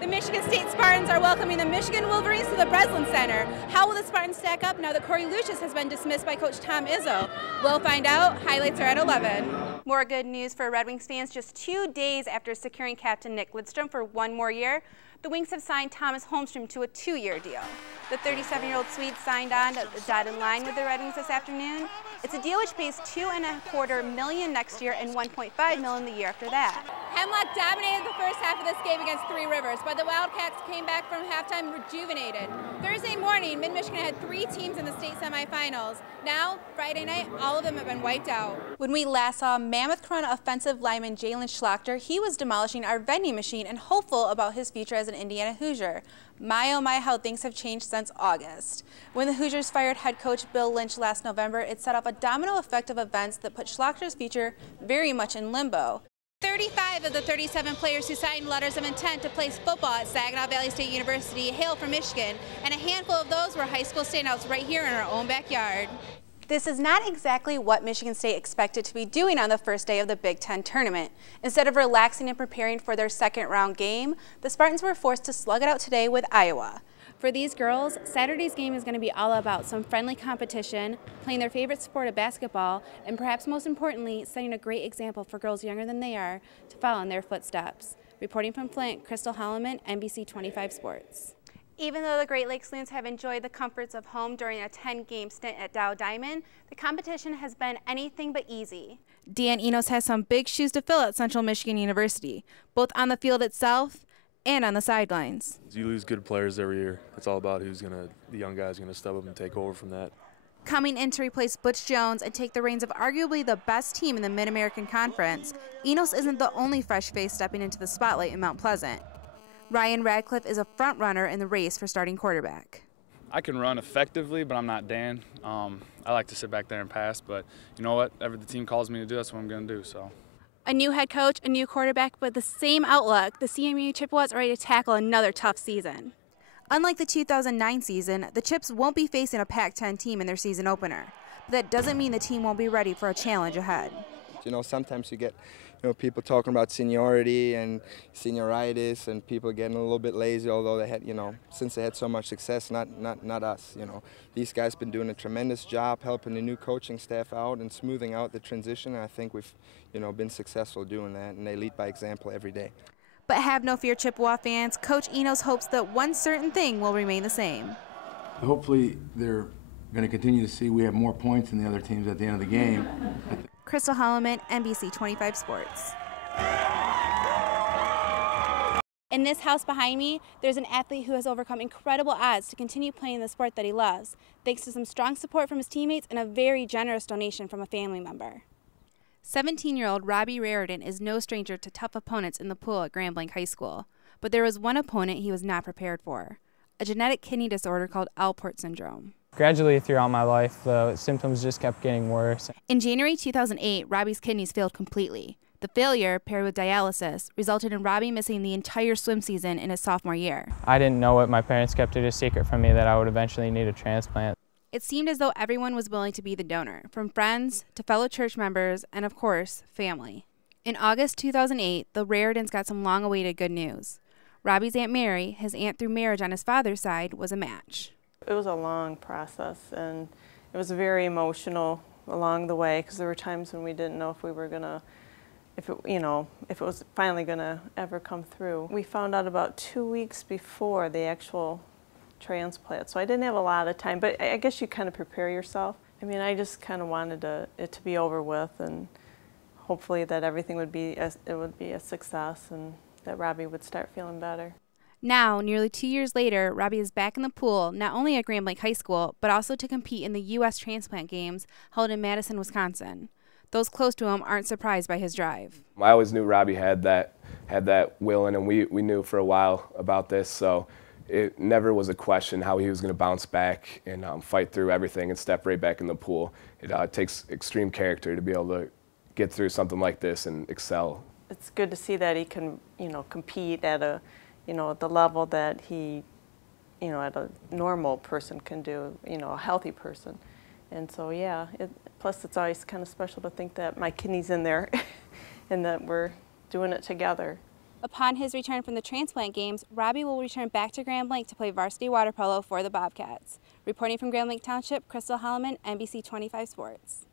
The Michigan State Spartans are welcoming the Michigan Wolverines to the Breslin Center. How will the Spartans stack up now that Corey Lucius has been dismissed by Coach Tom Izzo? We'll find out. Highlights are at 11. More good news for Red Wings fans. Just 2 days after securing captain Nick Lidstrom for 1 more year, the Wings have signed Thomas Holmstrom to a 2-year deal. The 37-year-old Swede signed on the dotted line with the Red Wings this afternoon. It's a deal which pays $2.25 million next year and $1.5 million the year after that. Hemlock dominated the first half of this game against Three Rivers, but the Wildcats came back from halftime rejuvenated. Thursday morning, Mid-Michigan had 3 teams in the state semifinals. Now, Friday night, all of them have been wiped out. When we last saw Mammoth Corona offensive lineman Jalen Schlachter, he was demolishing our vending machine and hopeful about his future as an Indiana Hoosier. My oh my, how things have changed since August. When the Hoosiers fired head coach Bill Lynch last November, it set off a domino effect of events that put Schlachter's future very much in limbo. 35 of the 37 players who signed letters of intent to play football at Saginaw Valley State University hail from Michigan, and a handful of those were high school standouts right here in our own backyard. This is not exactly what Michigan State expected to be doing on the first day of the Big Ten tournament. Instead of relaxing and preparing for their second-round game, the Spartans were forced to slug it out today with Iowa. For these girls, Saturday's game is going to be all about some friendly competition, playing their favorite sport of basketball, and perhaps most importantly, setting a great example for girls younger than they are to follow in their footsteps. Reporting from Flint, Krystle Holleman, NBC 25 Sports. Even though the Great Lakes Loons have enjoyed the comforts of home during a 10-game stint at Dow Diamond, the competition has been anything but easy. Dan Enos has some big shoes to fill at Central Michigan University, both on the field itself and on the sidelines. You lose good players every year. It's all about the young guy's going to step up and take over from that. Coming in to replace Butch Jones and take the reins of arguably the best team in the Mid-American Conference, Enos isn't the only fresh face stepping into the spotlight in Mount Pleasant. Ryan Radcliffe is a front runner in the race for starting quarterback. I can run effectively, but I'm not Dan. I like to sit back there and pass, but you know what? Whatever the team calls me to do, that's what I'm going to do. So. A new head coach, a new quarterback, but the same outlook, the CMU Chippewas are ready to tackle another tough season. Unlike the 2009 season, the Chips won't be facing a Pac-10 team in their season opener, but that doesn't mean the team won't be ready for a challenge ahead. You know, sometimes you get people talking about seniority and senioritis and people getting a little bit lazy, although they had, since they had so much success, not us, These guys been doing a tremendous job helping the new coaching staff out and smoothing out the transition, and I think we've, been successful doing that, and they lead by example every day. But have no fear, Chippewa fans. Coach Enos hopes that one certain thing will remain the same. Hopefully they're going to continue to see we have more points than the other teams at the end of the game. Krystle Holleman, NBC 25 Sports. In this house behind me, there's an athlete who has overcome incredible odds to continue playing the sport that he loves, thanks to some strong support from his teammates and a very generous donation from a family member. 17-year-old Robbie Raridan is no stranger to tough opponents in the pool at Grand Blanc High School, but there was one opponent he was not prepared for, a genetic kidney disorder called Alport syndrome. Gradually throughout my life, the symptoms just kept getting worse. In January 2008, Robbie's kidneys failed completely. The failure, paired with dialysis, resulted in Robbie missing the entire swim season in his sophomore year. I didn't know it. My parents kept it a secret from me that I would eventually need a transplant. It seemed as though everyone was willing to be the donor, from friends to fellow church members and, of course, family. In August 2008, the Raridans got some long-awaited good news. Robbie's Aunt Mary, his aunt through marriage on his father's side, was a match. It was a long process, and it was very emotional along the way because there were times when we didn't know if we were gonna, if it was finally gonna ever come through. We found out about 2 weeks before the actual transplant, so I didn't have a lot of time. But I guess you kind of prepare yourself. I mean, I just kind of wanted it to be over with, and hopefully that everything would be a success, and that Robbie would start feeling better. Now, nearly 2 years later, Robbie is back in the pool, not only at Grand Blanc High School, but also to compete in the U.S. Transplant Games held in Madison, Wisconsin. Those close to him aren't surprised by his drive. I always knew Robbie had that will in him. We knew for a while about this, so it never was a question how he was going to bounce back and fight through everything and step right back in the pool. It takes extreme character to be able to get through something like this and excel. It's good to see that he can, compete at the level that he, at a normal person can do, a healthy person. And so, yeah, plus it's always kind of special to think that my kidney's in there and that we're doing it together. Upon his return from the transplant games, Robbie will return back to Grand Blanc to play varsity water polo for the Bobcats. Reporting from Grand Blanc Township, Krystle Holleman, NBC 25 Sports.